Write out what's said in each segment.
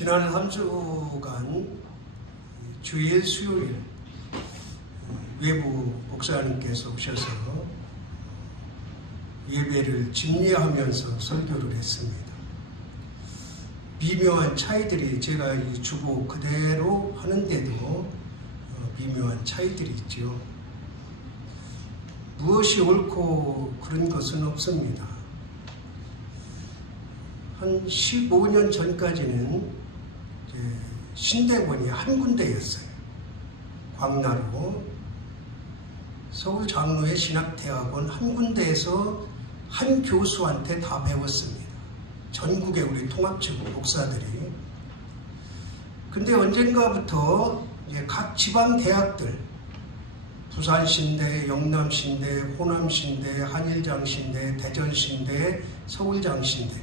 지난 3주간 주일, 수요일 외부 목사님께서 오셔서 예배를 집례하면서 설교를 했습니다. 미묘한 차이들이 제가 이 주보 그대로 하는데도 미묘한 차이들이 있죠. 무엇이 옳고 그런 것은 없습니다. 한 15년 전까지는 신대원이 한 군데였어요. 광나루 서울 장로의 신학대학원 한 군데에서 한 교수한테 다 배웠습니다. 전국의 우리 통합지구 목사들이. 근데 언젠가부터 각 지방 대학들, 부산신대, 영남신대, 호남신대, 한일장신대, 대전신대, 서울장신대,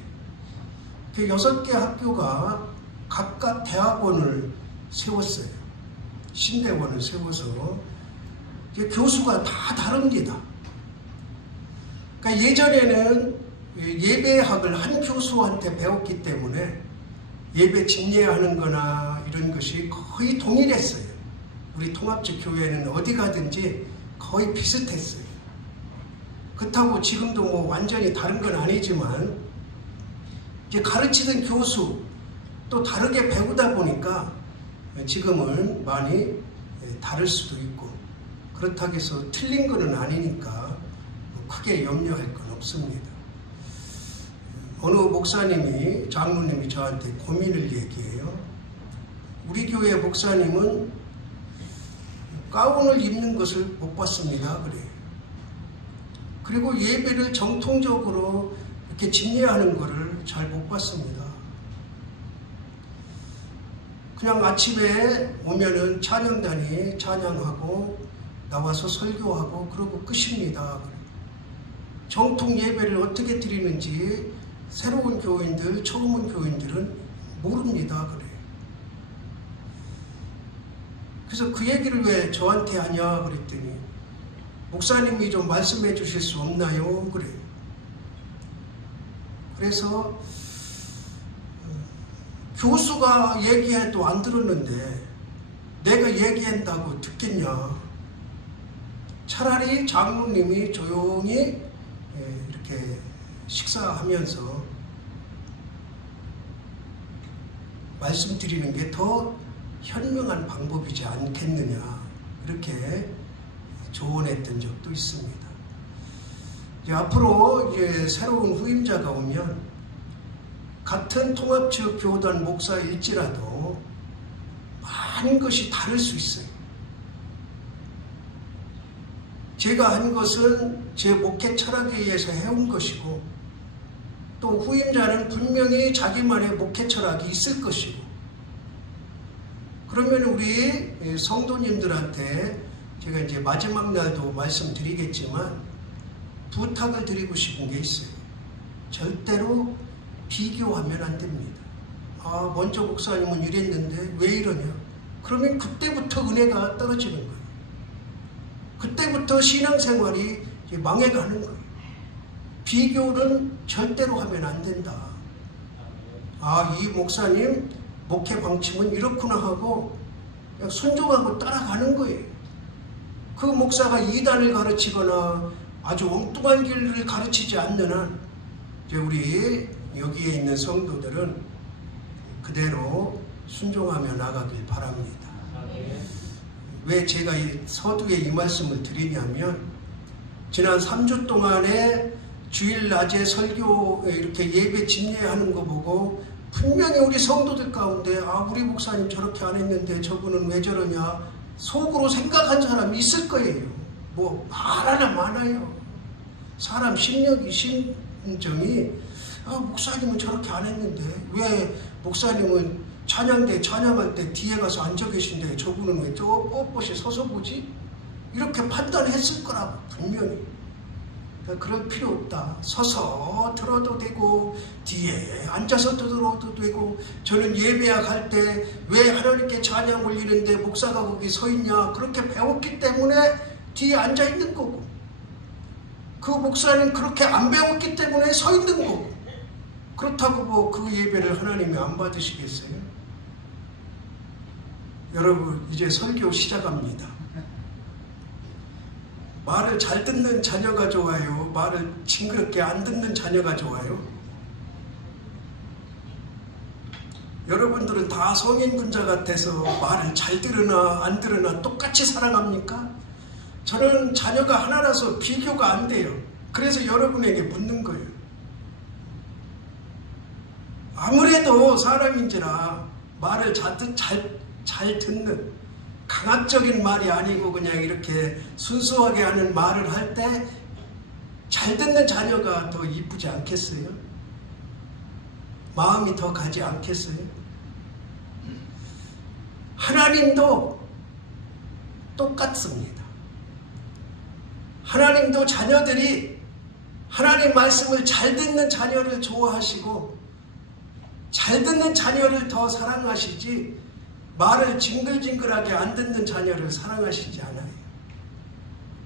그 6개 학교가 각각 대학원을 세웠어요. 신대원을 세워서 교수가 다 다릅니다. 그러니까 예전에는 예배학을 한 교수한테 배웠기 때문에 예배 집례하는 거나 이런 것이 거의 동일했어요. 우리 통합적 교회는 어디 가든지 거의 비슷했어요. 그렇다고 지금도 뭐 완전히 다른 건 아니지만 이제 가르치는 교수 또 다르게 배우다 보니까 지금은 많이 다를 수도 있고, 그렇다고 해서 틀린 거는 아니니까 크게 염려할 건 없습니다. 어느 목사님이, 장로님이 저한테 고민을 얘기해요. 우리 교회 목사님은 가운을 입는 것을 못 봤습니다. 그래요. 그리고 예배를 정통적으로 이렇게 집례하는 것을 잘 못 봤습니다. 그냥 아침에 오면은 찬양단이 찬양하고 나와서 설교하고 그러고 끝입니다. 정통 예배를 어떻게 드리는지 새로운 교인들, 처음 온 교인들은 모릅니다. 그래요. 그래서 그 얘기를 왜 저한테 하냐 그랬더니 목사님이 좀 말씀해 주실 수 없나요? 그래요. 그래서 교수가 얘기해도 안 들었는데 내가 얘기한다고 듣겠냐. 차라리 장로님이 조용히 이렇게 식사하면서 말씀드리는 게 더 현명한 방법이지 않겠느냐, 이렇게 조언했던 적도 있습니다. 이제 앞으로 이제 새로운 후임자가 오면 같은 통합지역 교단 목사일지라도 많은 것이 다를 수 있어요. 제가 한 것은 제 목회 철학에 의해서 해온 것이고, 또 후임자는 분명히 자기만의 목회 철학이 있을 것이고, 그러면 우리 성도님들한테 제가 이제 마지막 날도 말씀드리겠지만 부탁을 드리고 싶은 게 있어요. 절대로 비교하면 안 됩니다. 아, 먼저 목사님은 이랬는데 왜 이러냐? 그러면 그때부터 은혜가 떨어지는 거예요. 그때부터 신앙생활이 망해가는 거예요. 비교는 절대로 하면 안 된다. 아, 이 목사님 목회 방침은 이렇구나 하고 그냥 순종하고 따라가는 거예요. 그 목사가 이단을 가르치거나 아주 엉뚱한 길을 가르치지 않는 한 이제 우리 여기에 있는 성도들은 그대로 순종하며 나가길 바랍니다. 왜 제가 이 서두에 이 말씀을 드리냐면, 지난 3주 동안에 주일 낮에 설교 이렇게 예배 집례하는 거 보고 분명히 우리 성도들 가운데 아, 우리 목사님 저렇게 안 했는데 저분은 왜 저러냐 속으로 생각한 사람이 있을 거예요. 뭐 말하나 많아요. 사람 심령이, 심정이 아, 목사님은 저렇게 안 했는데 왜 목사님은 찬양대 찬양할 때 뒤에 가서 앉아 계신데 저분은 왜 저 뻣뻣이 서서 보지? 이렇게 판단했을 거라고 분명히. 그럴 필요 없다. 서서 들어도 되고 뒤에 앉아서 들어도 되고, 저는 예배학 할 때 왜 하나님께 찬양 올리는데 목사가 거기 서 있냐 그렇게 배웠기 때문에 뒤에 앉아 있는 거고, 그 목사는 그렇게 안 배웠기 때문에 서 있는 거고, 그렇다고 뭐 그 예배를 하나님이 안 받으시겠어요? 여러분, 이제 설교 시작합니다. 말을 잘 듣는 자녀가 좋아요? 말을 징그럽게 안 듣는 자녀가 좋아요? 여러분들은 다 성인군자 같아서 말을 잘 들으나 안 들으나 똑같이 사랑합니까? 저는 자녀가 하나라서 비교가 안 돼요. 그래서 여러분에게 묻는 거예요. 아무래도 사람인지라 말을 잘 듣는, 강압적인 말이 아니고 그냥 이렇게 순수하게 하는 말을 할 때 잘 듣는 자녀가 더 이쁘지 않겠어요? 마음이 더 가지 않겠어요? 하나님도 똑같습니다. 하나님도 자녀들이 하나님 말씀을 잘 듣는 자녀를 좋아하시고 잘 듣는 자녀를 더 사랑하시지 말을 징글징글하게 안 듣는 자녀를 사랑하시지 않아요.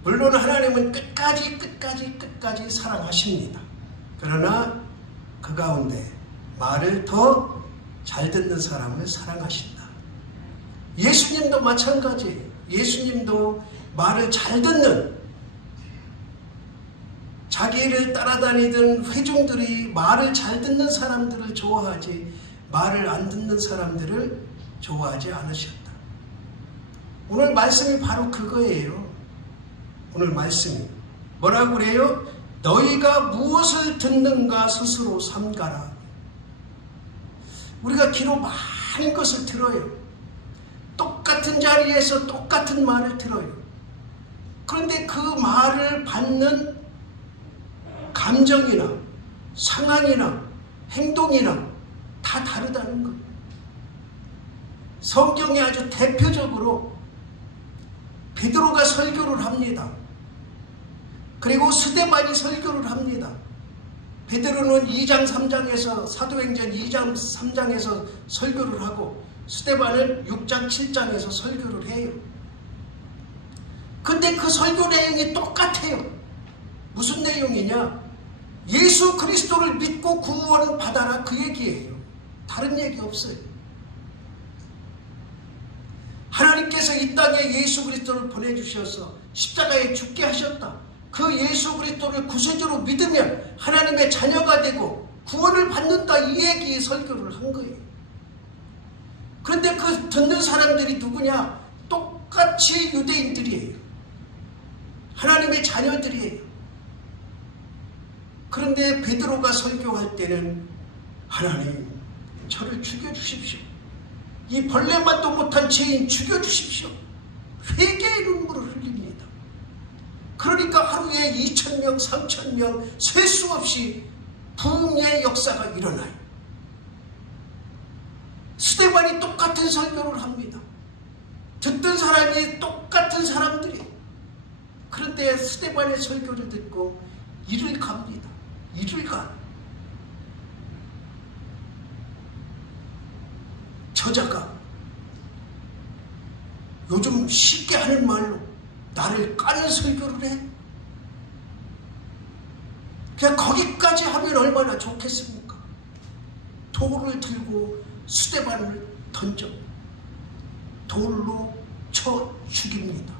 물론 하나님은 끝까지 사랑하십니다. 그러나 그 가운데 말을 더 잘 듣는 사람을 사랑하신다. 예수님도 마찬가지예요. 예수님도 말을 잘 듣는, 자기를 따라다니던 회중들이 말을 잘 듣는 사람들을 좋아하지 말을 안 듣는 사람들을 좋아하지 않으셨다. 오늘 말씀이 바로 그거예요. 오늘 말씀이 뭐라고 그래요? 너희가 무엇을 듣는가 스스로 삼가라. 우리가 귀로 많은 것을 들어요. 똑같은 자리에서 똑같은 말을 들어요. 그런데 그 말을 받는 감정이나 상황이나 행동이나 다 다르다는 거예요. 성경에 아주 대표적으로 베드로가 설교를 합니다. 그리고 스데반이 설교를 합니다. 베드로는 2장 3장에서 사도행전 2장 3장에서 설교를 하고 스데반은 6장 7장에서 설교를 해요. 근데 그 설교 내용이 똑같아요. 무슨 내용이냐? 예수 그리스도를 믿고 구원 받아라, 그 얘기예요. 다른 얘기 없어요. 하나님께서 이 땅에 예수 그리스도를 보내주셔서 십자가에 죽게 하셨다. 그 예수 그리스도를 구세주로 믿으면 하나님의 자녀가 되고 구원을 받는다, 이 얘기 설교를 한 거예요. 그런데 그 듣는 사람들이 누구냐? 똑같이 유대인들이에요. 하나님의 자녀들이에요. 그런데 베드로가 설교할 때는 하나님, 저를 죽여주십시오. 이 벌레만도 못한 죄인 죽여주십시오. 회개의 눈물을 흘립니다. 그러니까 하루에 2,000명, 3,000명 셀 수 없이 부흥의 역사가 일어나요. 스데반이 똑같은 설교를 합니다. 듣던 사람이 똑같은 사람들이에요. 그런데 스데반의 설교를 듣고 이를 갑니다. 이를 가. 저자가 요즘 쉽게 하는 말로 나를 까는 설교를 해. 그냥 거기까지 하면 얼마나 좋겠습니까? 돌을 들고 스데반을 던져 돌로 쳐 죽입니다.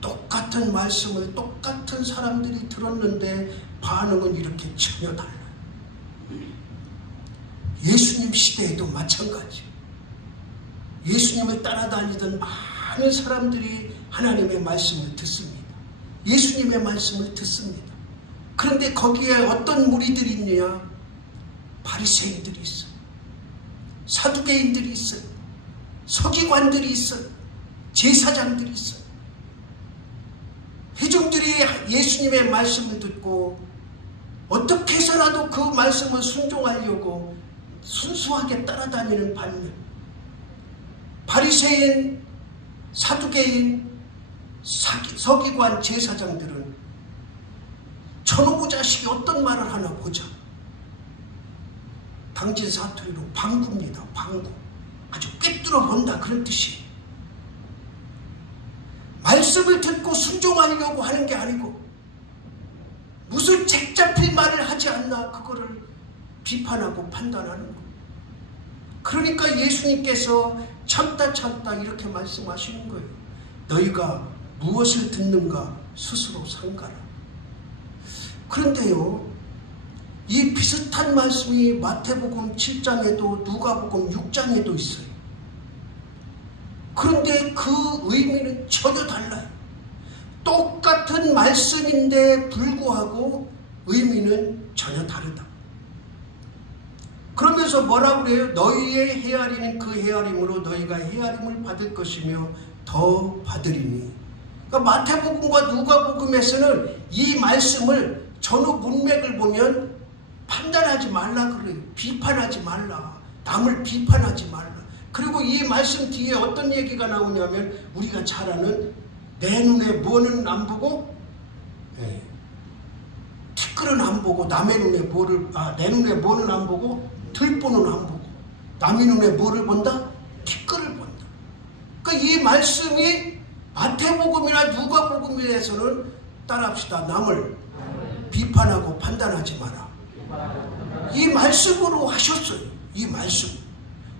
똑같은 말씀을 똑같은 사람들이 들었는데 반응은 이렇게 전혀 달라요. 예수님 시대에도 마찬가지. 예수님을 따라다니던 많은 사람들이 하나님의 말씀을 듣습니다. 예수님의 말씀을 듣습니다. 그런데 거기에 어떤 무리들이 있느냐? 바리새인들이 있어요. 사두개인들이 있어요. 서기관들이 있어요. 제사장들이 있어요. 회중들이 예수님의 말씀을 듣고 어떻게 해서라도 그 말씀을 순종하려고 순수하게 따라다니는 반면 바리새인, 사두개인, 서기관, 제사장들은 저놈의 자식이 어떤 말을 하나 보자. 당진 사투리로 방구입니다. 방구. 아주 꿰뚫어 본다, 그런 뜻이에요. 말씀을 듣고 순종하려고 하는 게 아니고 무슨 책 잡힐 말을 하지 않나 그거를 비판하고 판단하는 거. 그러니까 예수님께서 참다 이렇게 말씀하시는 거예요. 너희가 무엇을 듣는가 스스로 삼가라. 그런데요, 이 비슷한 말씀이 마태복음 7장에도 누가복음 6장에도 있어요. 그런데 그 의미는 전혀 달라요. 똑같은 말씀인데 불구하고 의미는 전혀 다르다. 그러면서 뭐라고 그래요? 너희의 헤아리는 그 헤아림으로 너희가 헤아림을 받을 것이며 더 받으리니. 그러니까 마태복음과 누가복음에서는 이 말씀을 전후 문맥을 보면 판단하지 말라 그래요. 비판하지 말라. 남을 비판하지 말라. 그리고 이 말씀 뒤에 어떤 얘기가 나오냐면 우리가 잘 아는 내 눈에 뭐는 안 보고 티끌은 안 보고 남의 눈에 내 눈에 뭐는 안 보고 들보는 안 보고 남의 눈에 뭐를 본다? 티끌을 본다. 그러니까 이 말씀이 마태복음이나 누가복음에서는 따라합시다. 남을 비판하고 판단하지 마라. 이 말씀으로 하셨어요. 이 말씀.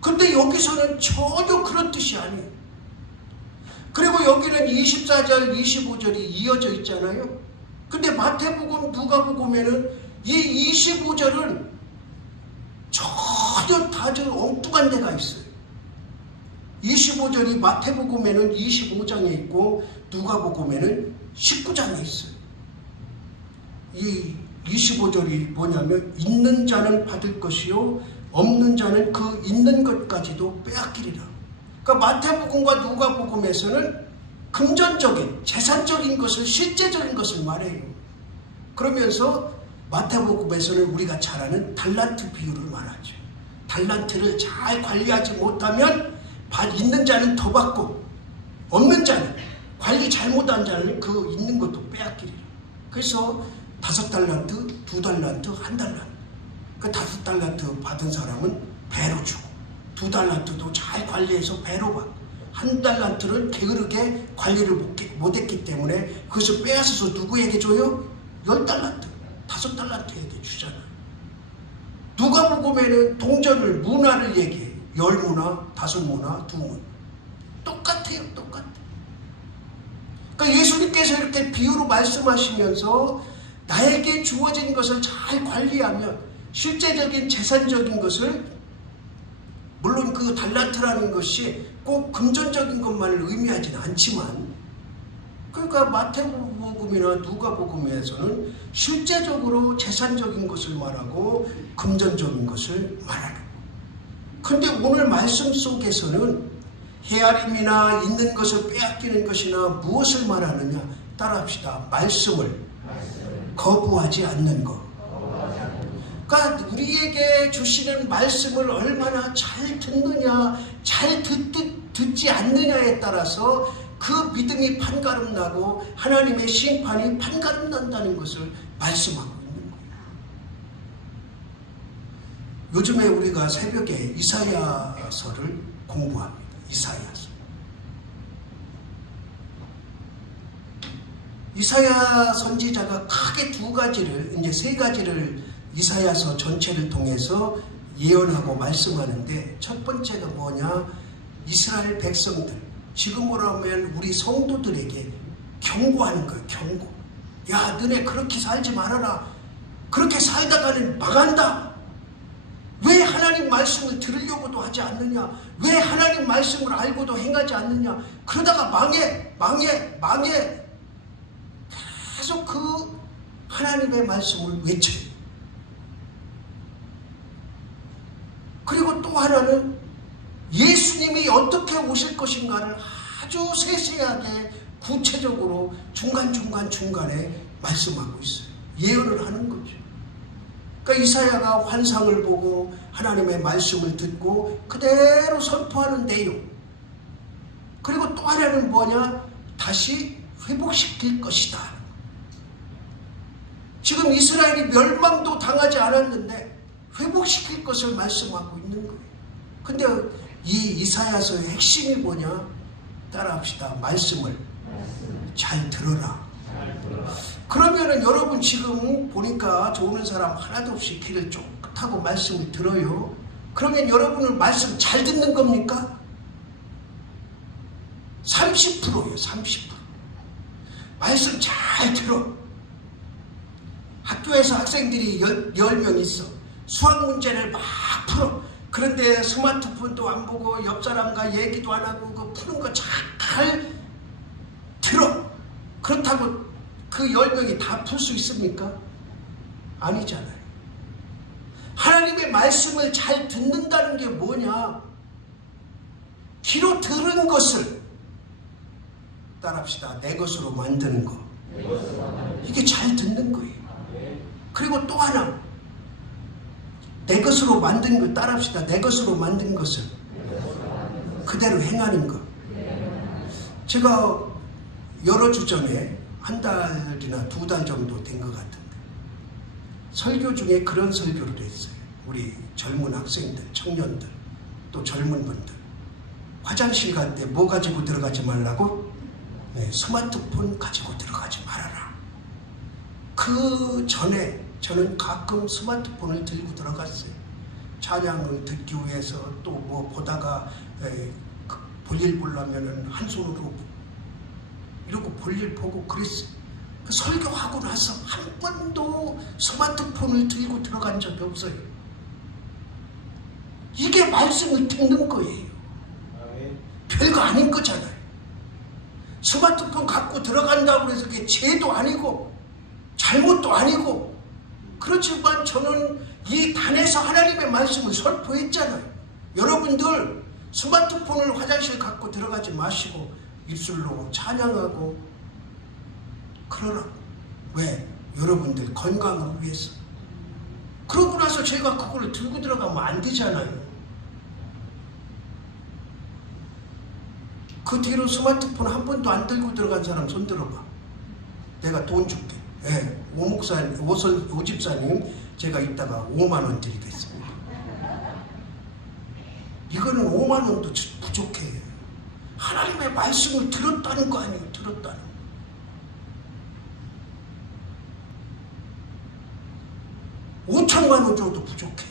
근데 여기서는 전혀 그런 뜻이 아니에요. 그리고 여기는 24절, 25절이 이어져 있잖아요. 근데 마태복음, 누가복음에는 이 25절은 전혀 다른 엉뚱한 데가 있어요. 25절이 마태복음에는 25장에 있고 누가복음에는 19장에 있어요. 이 25절이 뭐냐면 있는 자는 받을 것이요 없는 자는 그 있는 것까지도 빼앗기리라. 그러니까 마태복음과 누가복음에서는 금전적인 재산적인 것을 실제적인 것을 말해요. 그러면서 마태복음에서는 우리가 잘 아는 달란트 비유를 말하죠. 달란트를 잘 관리하지 못하면 있는 자는 더 받고 없는 자는 관리 잘못한 자는 그 있는 것도 빼앗기리라. 그래서 5달란트, 2달란트, 1달란트. 그 5달란트 받은 사람은 배로 주고 2달란트도 잘 관리해서 배로 받고 1달란트를 게으르게 관리를 못했기 때문에 그것을 빼앗아서 누구에게 줘요? 10달란트, 5달란트에게 주잖아요. 누가복음에는 동전을, 문화를 얘기해요. 10문화, 5문화, 2문화. 똑같아요. 똑같아. 그러니까 예수님께서 이렇게 비유로 말씀하시면서 나에게 주어진 것을 잘 관리하면 실제적인 재산적인 것을, 물론 그 달란트라는 것이 꼭 금전적인 것만을 의미하지는 않지만, 그러니까 마태복음이나 누가복음에서는 실제적으로 재산적인 것을 말하고 금전적인 것을 말하는 거예요. 근데 오늘 말씀 속에서는 헤아림이나 있는 것을 빼앗기는 것이나 무엇을 말하느냐? 따라합시다. 말씀을 거부하지 않는 것. 그러니까 우리에게 주시는 말씀을 얼마나 잘 듣느냐, 잘 듣지 않느냐에 따라서 그 믿음이 판가름나고 하나님의 심판이 판가름난다는 것을 말씀하고 있는 거예요. 요즘에 우리가 새벽에 이사야서를 공부합니다. 이사야서. 이사야 선지자가 크게 이제 세 가지를 이사야서 전체를 통해서 예언하고 말씀하는데, 첫 번째가 뭐냐? 이스라엘 백성들, 지금으로 하면 우리 성도들에게 경고하는 거예요. 경고. 야, 너네 그렇게 살지 말아라. 그렇게 살다가는 망한다. 왜 하나님 말씀을 들으려고도 하지 않느냐? 왜 하나님 말씀을 알고도 행하지 않느냐? 그러다가 망해. 계속 그 하나님의 말씀을 외쳐요. 그리고 또 하나는 예수님이 어떻게 오실 것인가를 아주 세세하게 구체적으로 중간에 말씀하고 있어요. 예언을 하는 거죠. 그러니까 이사야가 환상을 보고 하나님의 말씀을 듣고 그대로 선포하는 내용. 그리고 또 하나는 뭐냐? 다시 회복시킬 것이다. 지금 이스라엘이 멸망도 당하지 않았는데 회복시킬 것을 말씀하고 있는 거예요. 근데 이 이사야서의 핵심이 뭐냐? 따라합시다. 말씀을 잘 들어라. 그러면은 여러분 지금 보니까 좋은 사람 하나도 없이 귀를 쫑긋하고 말씀을 들어요. 그러면 여러분은 말씀 잘 듣는 겁니까? 30%예요. 30%. 말씀 잘 들어. 학교에서 학생들이 10명 있어. 수학 문제를 막 풀어. 그런데 스마트폰도 안 보고 옆 사람과 얘기도 안 하고 그 푸는 거 잘 들어. 그렇다고 그 10명이 다 풀 수 있습니까? 아니잖아요. 하나님의 말씀을 잘 듣는다는 게 뭐냐? 귀로 들은 것을 따라합시다. 내 것으로 만드는 거. 이게 잘 듣는 거예요. 그리고 또 하나, 내 것으로 만든 거 따라합시다. 내 것으로 만든 것을 그대로 행하는 거. 제가 여러 주 전에 한 달이나 2달 정도 된 것 같은데 설교 중에 그런 설교를 했어요. 우리 젊은 학생들, 청년들, 또 젊은 분들 화장실 갈 때 뭐 가지고 들어가지 말라고? 네, 스마트폰 가지고 들어가지 말아라. 그 전에 저는 가끔 스마트폰을 들고 들어갔어요. 찬양을 듣기 위해서 또 뭐 보다가 볼일 보려면은 한 손으로 이러고 볼일 보고 그랬어요. 그 설교하고 나서 한 번도 스마트폰을 들고 들어간 적이 없어요. 이게 말씀을 듣는 거예요. 별거 아닌 거잖아요. 스마트폰 갖고 들어간다고 해서 그게 죄도 아니고 잘못도 아니고, 그렇지만 저는 이 단에서 하나님의 말씀을 선포했잖아요. 여러분들 스마트폰을 화장실 갖고 들어가지 마시고 입술로 찬양하고 그러라. 왜? 여러분들 건강을 위해서. 그러고 나서 제가 그걸 들고 들어가면 안 되잖아요. 그 뒤로 스마트폰 한 번도 안 들고 들어간 사람 손 들어봐. 내가 돈 줄게. 예, 오 집사님 제가 이따가 5만 원 드리겠습니다. 이거는 5만 원도 부족해. 하나님의 말씀을 들었다는 거 아니에요. 들었다는 거. $5천만 원 줘도 부족해.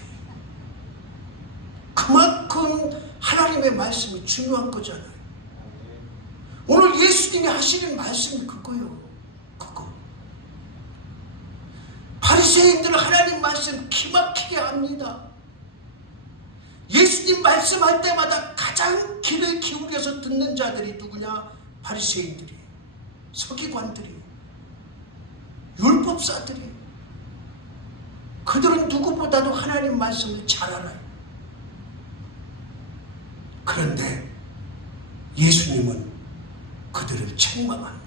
그만큼 하나님의 말씀이 중요한 거잖아요. 오늘 예수님이 하시는 말씀이 그거예요. 그거. 바리새인들은 하나님 말씀 기막히게 합니다. 예수님 말씀할 때마다 가장 귀를 기울여서 듣는 자들이 누구냐? 바리새인들이, 서기관들이, 율법사들이. 그들은 누구보다도 하나님 말씀을 잘 알아요. 그런데 예수님은 그들을 책망합니다.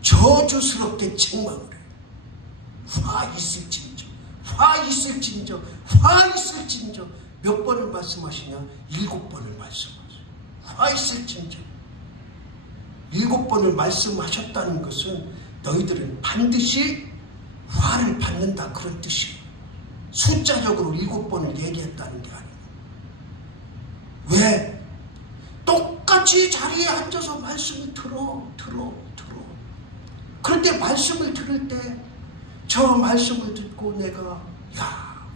저주스럽게 책망을 해요. 화 있을진저, 화 있을진저, 화 있을진저. 몇 번을 말씀하시냐? 7번을 말씀하세요. 화 있을진저. 7번을 말씀하셨다는 것은 너희들은 반드시 화를 받는다, 그런 뜻이에요. 숫자적으로 7번을 얘기했다는 게 아니고. 왜? 똑같이 자리에 앉아서 말씀을 들어. 그런데 말씀을 들을 때 저 말씀을 듣고 내가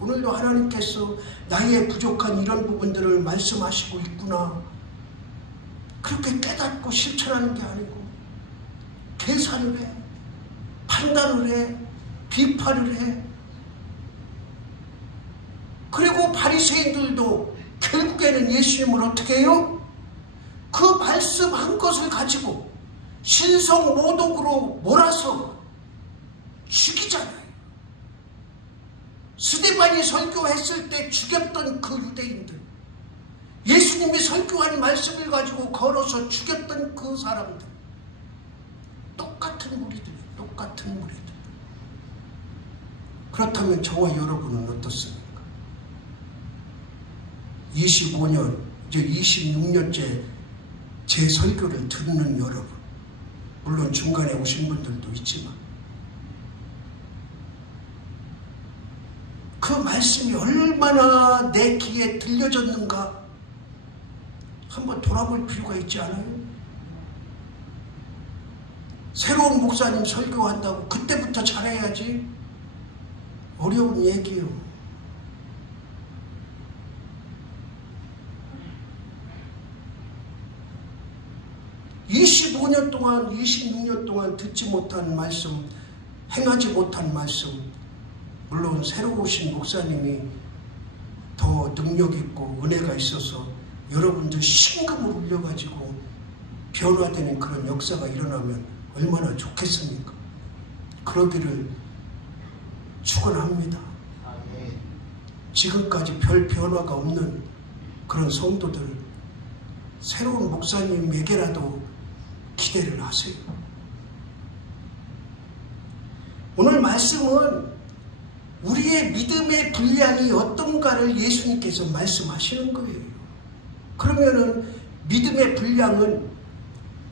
오늘도 하나님께서 나의 부족한 이런 부분들을 말씀하시고 있구나. 그렇게 깨닫고 실천하는 게 아니고 계산을 해, 판단을 해, 비판을 해. 그리고 바리새인들도 결국에는 예수님을 어떻게 해요? 그 말씀한 것을 가지고 신성모독으로 몰아서 죽이잖아요. 스데반이 설교했을 때 죽였던 그 유대인들, 예수님이 설교한 말씀을 가지고 걸어서 죽였던 그 사람들, 똑같은 무리들이에요. 똑같은 무리들. 그렇다면 저와 여러분은 어떻습니까? 25년, 이제 26년째 제 설교를 듣는 여러분, 물론 중간에 오신 분들도 있지만 그 말씀이 얼마나 내 귀에 들려졌는가 한번 돌아볼 필요가 있지 않아요? 새로운 목사님 설교한다고 그때부터 잘해야지? 어려운 얘기예요. 25년 동안 26년 동안 듣지 못한 말씀, 행하지 못한 말씀, 물론 새로 오신 목사님이 더 능력 있고 은혜가 있어서 여러분들 심금을 울려가지고 변화되는 그런 역사가 일어나면 얼마나 좋겠습니까? 그러기를 축원합니다. 지금까지 별 변화가 없는 그런 성도들, 새로운 목사님에게라도 기대를 하세요. 오늘 말씀은 우리의 믿음의 분량이 어떤가를 예수님께서 말씀하시는 거예요. 그러면은 믿음의 분량은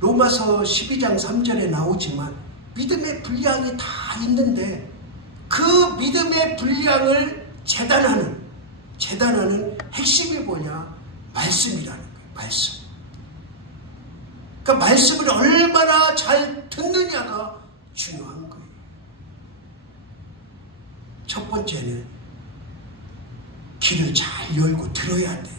로마서 12장 3절에 나오지만 믿음의 분량이 다 있는데 그 믿음의 분량을 재단하는 핵심이 뭐냐? 말씀이라는 거예요. 말씀. 그러니까 말씀을 얼마나 잘 듣느냐가 중요한 거예요. 첫 번째는 귀를 잘 열고 들어야 돼.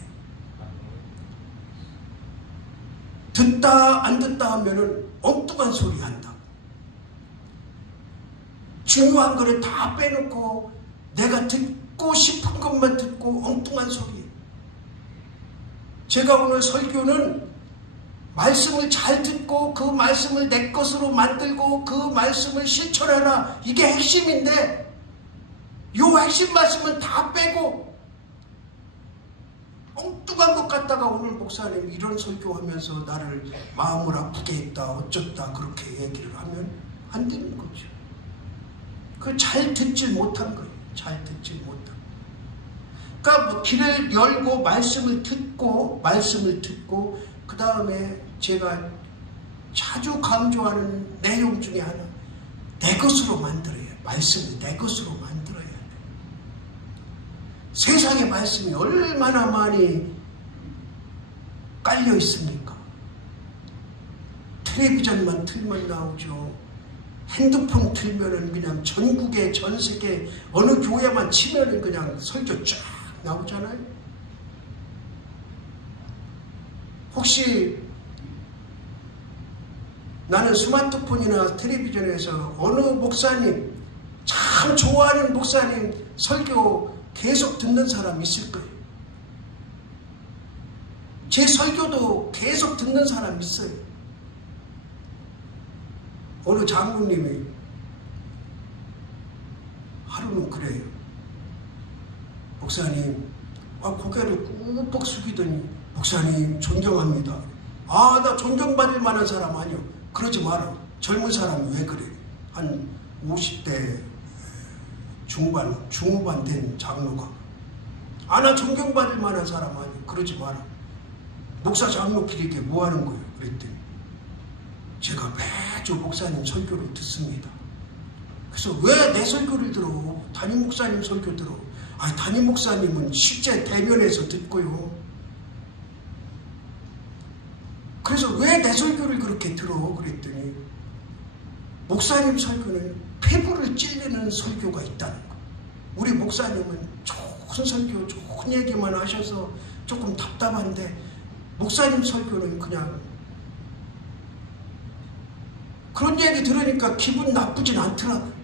듣다 안 듣다 하면은 엉뚱한 소리 한다. 중요한 거를 다 빼놓고 내가 듣고 싶은 것만 듣고 엉뚱한 소리. 제가 오늘 설교는 말씀을 잘 듣고 그 말씀을 내 것으로 만들고 그 말씀을 실천하라. 이게 핵심인데 요 핵심 말씀은 다 빼고 엉뚱한 것 같다가 오늘 목사님 이런 설교하면서 나를 마음을 아프게 했다 어쩌다 그렇게 얘기를 하면 안 되는 거죠. 그걸 잘 듣질 못한 거예요. 잘 듣질 못한. 그러니까 뭐 귀를 열고 말씀을 듣고 그 다음에 제가 자주 강조하는 내용 중에 하나, 내 것으로 만들어야 해. 말씀을 내 것으로 만들어야 돼. 세상의 말씀이 얼마나 많이 깔려 있습니까? 텔레비전만 틀면 나오죠. 핸드폰 틀면은 그냥 전국에 전 세계 어느 교회만 치면은 그냥 설교 쫙 나오잖아요. 혹시 나는 스마트폰이나 텔레비전에서 어느 목사님, 참 좋아하는 목사님 설교 계속 듣는 사람 있을 거예요. 제 설교도 계속 듣는 사람 있어요. 어느 장로님이 하루는 그래요. 목사님, 고개를 꾹 숙이더니 목사님 존경합니다. 나 존경받을 만한 사람 아니요. 그러지 마라. 젊은 사람이 왜 그래? 한 50대 중후반 된 장로가 나 존경받을 만한 사람 아니요. 그러지 마라. 목사 장로끼리 이게 뭐 하는 거예요? 그랬더니 제가 매주 목사님 설교를 듣습니다. 그래서 왜 내 설교를 들어? 담임 목사님 설교 들어. 담임 목사님은 실제 대면에서 듣고요. 그래서 왜 내 설교를 그렇게 들어? 그랬더니 목사님 설교는 피부를 찔리는 설교가 있다는 거. 우리 목사님은 좋은 설교, 좋은 얘기만 하셔서 조금 답답한데 목사님 설교는 그냥 그런 얘기 들으니까 기분 나쁘진 않더라고요.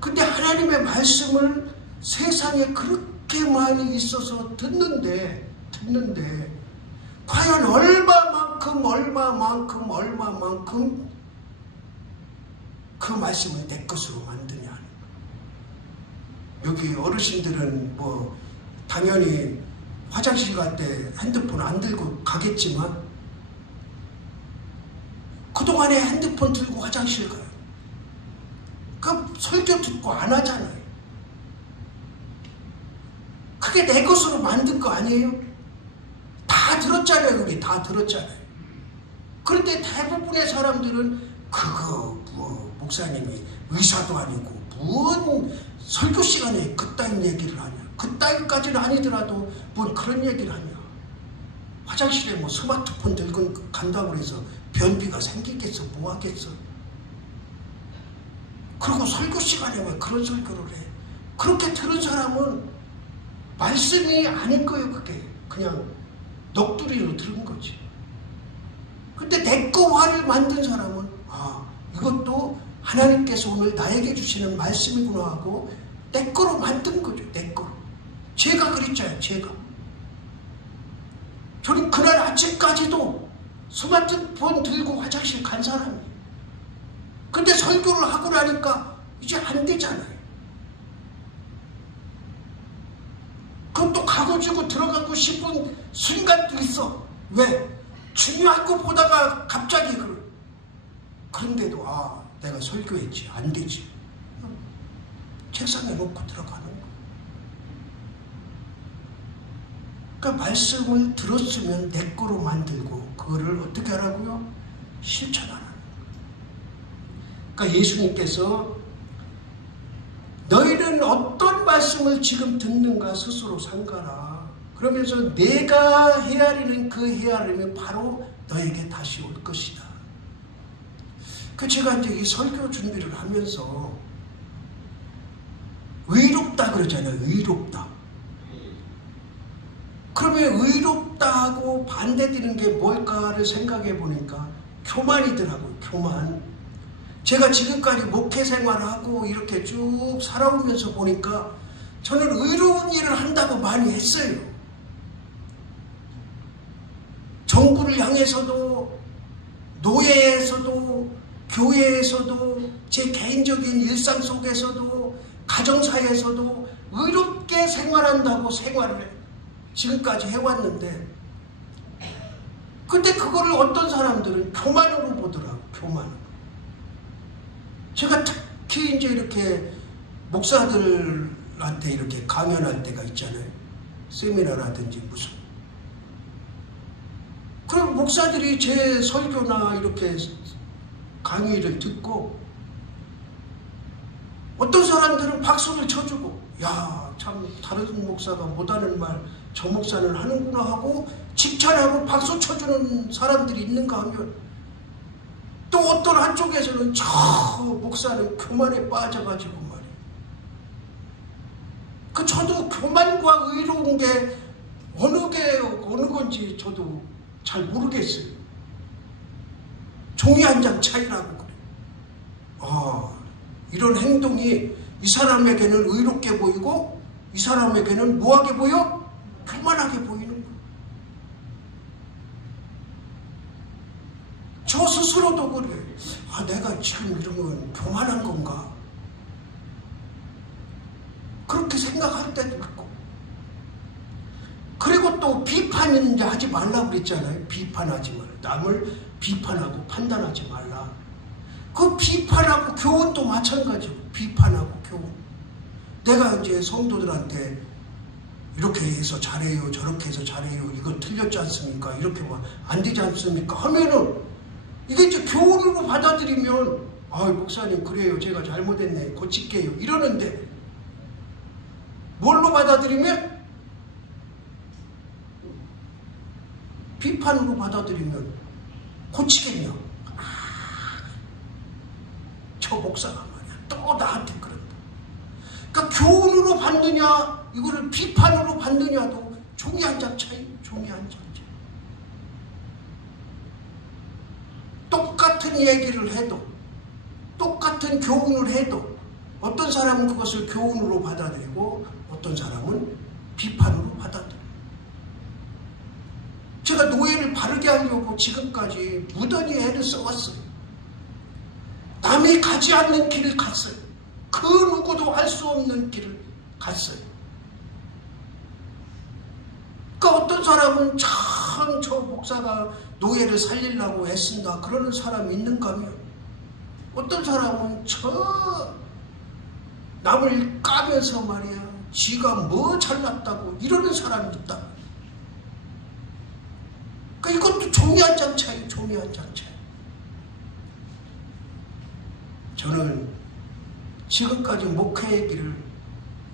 근데 하나님의 말씀을 세상에 그렇게 많이 있어서 듣는데 과연 얼마만큼 그 말씀을 내 것으로 만드냐. 여기 어르신들은 뭐 당연히 화장실 갈 때 핸드폰 안 들고 가겠지만 그동안에 핸드폰 들고 화장실 가요. 그 설교 듣고 안 하잖아요. 그게 내 것으로 만든 거 아니에요? 다 들었잖아요. 우리 다 들었잖아요. 그런데 대부분의 사람들은 그거 목사님이 의사도 아니고 뭔 설교 시간에 그따위 얘기를 하냐. 그따위까지는 아니더라도 뭔 그런 얘기를 하냐. 화장실에 뭐 스마트폰 들고 간다고 해서 변비가 생기겠어? 뭐 하겠어? 그리고 설교 시간에 왜 그런 설교를 해? 그렇게 들은 사람은 말씀이 아닌 거예요. 그게 그냥 넋두리로 들은 거지. 근데 내 거 화를 만든 사람은 이것도 하나님께서 오늘 나에게 주시는 말씀이구나 하고 내 거로 만든 거죠. 내 거로. 제가 그랬잖아요. 제가. 저는 그날 아침까지도 스마트폰 들고 화장실 간 사람이에요. 근데 설교를 하고 나니까 이제 안 되잖아요. 그럼 또 가가지고 들어가고 싶은 순간도 있어. 왜? 중요한 거 보다가 갑자기 그런데도 내가 설교했지. 안 되지. 책상에 놓고 들어가는 거. 그러니까 말씀을 들었으면 내 거로 만들고 그거를 어떻게 하라고요? 실천하라는 거예요. 그러니까 예수님께서 너희는 어떤 말씀을 지금 듣는가 스스로 삼가라. 그러면서 내가 헤아리는 그 헤아림이 바로 너에게 다시 올 것이다. 제가 이제 이 설교 준비를 하면서 의롭다 그러잖아요. 의롭다. 그러면 의롭다하고 반대되는 게 뭘까를 생각해 보니까 교만이더라고요. 교만. 제가 지금까지 목회 생활하고 이렇게 쭉 살아오면서 보니까 저는 의로운 일을 한다고 많이 했어요. 정부를 향해서도 노예에서도 교회에서도 제 개인적인 일상 속에서도 가정사에서도 의롭게 생활한다고 생활을 지금까지 해왔는데 근데 그거를 어떤 사람들은 교만으로 보더라고요. 교만으로. 제가 특히 이제 이렇게 목사들한테 이렇게 강연할 때가 있잖아요. 세미나라든지 무슨. 그럼 목사들이 제 설교나 이렇게 강의를 듣고 어떤 사람들은 박수를 쳐주고 참 다른 목사가 못하는 말 저 목사는 하는구나 하고 칭찬하고 박수 쳐주는 사람들이 있는가 하면 또 어떤 한쪽에서는 저 목사는 교만에 빠져가지고 말이에요. 저도 교만과 의로운 게 어느 건지 저도 잘 모르겠어요. 종이 한 장 차이라고 그래요. 이런 행동이 이 사람에게는 의롭게 보이고 이 사람에게는 뭐하게 보여? 교만하게 보이는 거예요. 저 스스로도 그래요. 내가 지금 이러면 교만한 건가? 그렇게 생각할 때도 있고. 그리고 또 비판은 이제 하지 말라고 그랬잖아요. 비판하지 말라. 남을 비판하고 판단하지 말라. 그 비판하고 교훈도 마찬가지고 비판하고 교훈. 내가 이제 성도들한테 이렇게 해서 잘해요, 저렇게 해서 잘해요, 이거 틀렸지 않습니까? 이렇게 안 되지 않습니까? 하면은 이게 이제 교훈으로 받아들이면 목사님 그래요, 제가 잘못했네, 고칠게요 이러는데 뭘로 받아들이면? 비판으로 받아들이면 고치겠냐? 저 목사가 말이야 또 나한테 그런다. 그러니까 교훈으로 받느냐 이거를 비판으로 받느냐도 종이 한 장 차이. 종이 한 장 차이. 똑같은 얘기를 해도 똑같은 교훈을 해도 어떤 사람은 그것을 교훈으로 받아들이고 어떤 사람은 비판으로 받아들여요. 제가 노예를 바르게 하려고 지금까지 무던히 애를 써왔어요. 남이 가지 않는 길을 갔어요. 그 누구도 할 수 없는 길을 갔어요. 그러니까 어떤 사람은 참 저 목사가 노예를 살리려고 애쓴다 그러는 사람이 있는가 하면 어떤 사람은 저 남을 까면서 말이야 지가 뭐 잘났다고 이러는 사람이 있다. 그러니까 이것도 종이 한 장 차이. 종이 한 장 차이. 저는 지금까지 목회의 길을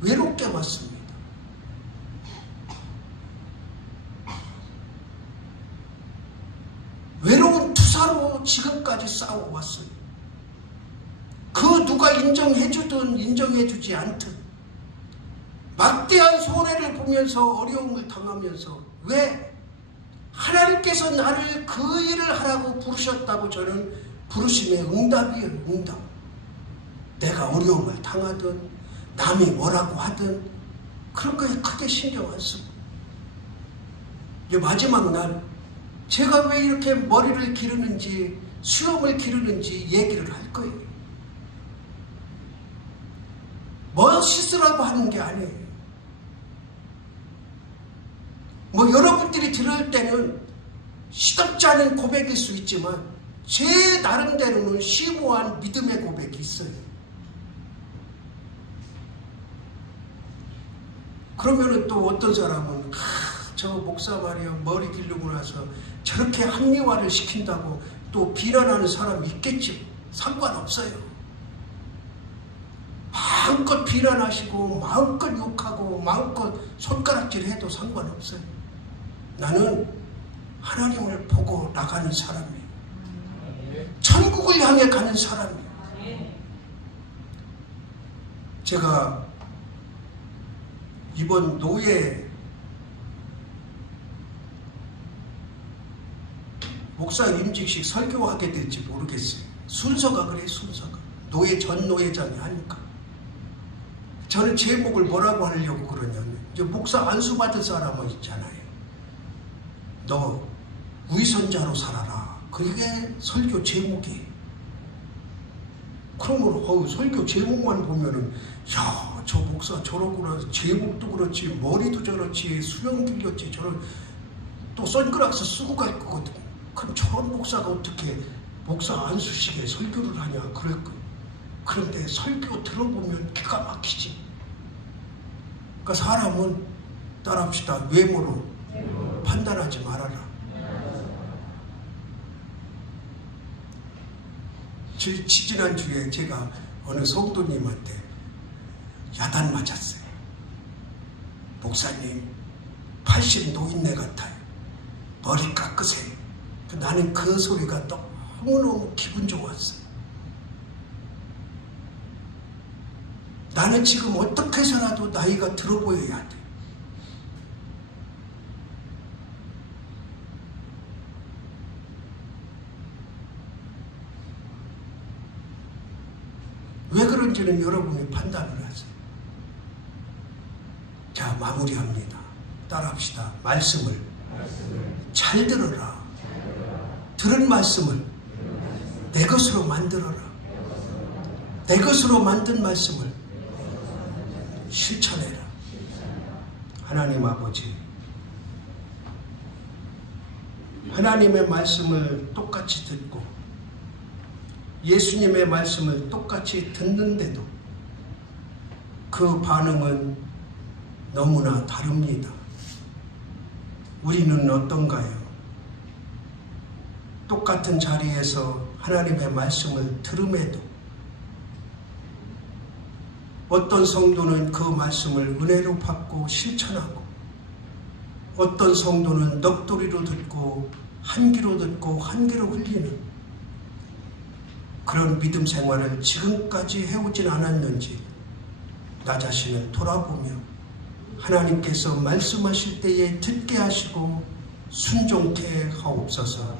외롭게 왔습니다. 외로운 투사로 지금까지 싸워왔어요. 그 누가 인정해주든 인정해주지 않든 막대한 손해를 보면서 어려움을 당하면서 왜? 하나님께서 나를 그 일을 하라고 부르셨다고 저는 부르심의 응답이에요. 응답. 내가 어려움을 당하든 남이 뭐라고 하든 그런 거에 크게 신경 안 쓰고 이제 마지막 날 제가 왜 이렇게 머리를 기르는지 수염을 기르는지 얘기를 할 거예요. 멋있으라고 하는 게 아니에요. 뭐 여러분들이 들을 때는 시덥지 않은 고백일 수 있지만 제 나름대로는 심오한 믿음의 고백이 있어요. 그러면은 또 어떤 사람은 저 목사 말이야 머리 기르고 나서 저렇게 합리화를 시킨다고 또 비난하는 사람이 있겠죠. 상관없어요. 마음껏 비난하시고 마음껏 욕하고 마음껏 손가락질 해도 상관없어요. 나는 하나님을 보고 나가는 사람이에요. 천국을 향해 가는 사람이에요. 제가 이번 노예 목사 임직식 설교하게 될지 모르겠어요. 순서가 그래 순서가. 노예 전 노예장이 하니까. 저는 제목을 뭐라고 하려고 그러냐면 이제 목사 안수 받은 사람은 있잖아요. 너 위선자로 살아라. 그게 설교 제목이에요. 그러면 설교 제목만 보면은 야 저 목사 저러구나. 제목도 그렇지 머리도 저렇지 수염 길렸지 저런 또 선글라스 쓰고 갈 거거든. 그럼 저런 목사가 어떻게 목사 안수식에 설교를 하냐 그럴 거. 그런데 설교 들어보면 기가 막히지. 그러니까 사람은 따라합시다. 외모로 판단하지 말아라. 지난주에 제가 어느 성도님한테 야단 맞았어요. 목사님 80 노인네 같아요. 머리 깎으세요. 나는 그 소리가 너무너무 기분 좋았어요. 나는 지금 어떻게 해서라도 나이가 들어 보여야 돼. 왜 그런지는 여러분이 판단을 하세요. 자, 마무리합니다. 따라합시다. 말씀을 잘 들어라. 들은 말씀을 내 것으로 만들어라. 내 것으로 만든 말씀을 실천해라. 하나님 아버지, 하나님의 말씀을 똑같이 듣고 예수님의 말씀을 똑같이 듣는데도 그 반응은 너무나 다릅니다. 우리는 어떤가요? 똑같은 자리에서 하나님의 말씀을 들음에도 어떤 성도는 그 말씀을 은혜로 받고 실천하고 어떤 성도는 넋두리로 듣고 한 귀로 듣고 한 귀로 흘리는 그런 믿음 생활을 지금까지 해오진 않았는지 나 자신을 돌아보며 하나님께서 말씀하실 때에 듣게 하시고 순종케 하옵소서.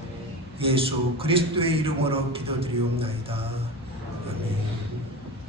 예수 그리스도의 이름으로 기도드리옵나이다. 아멘.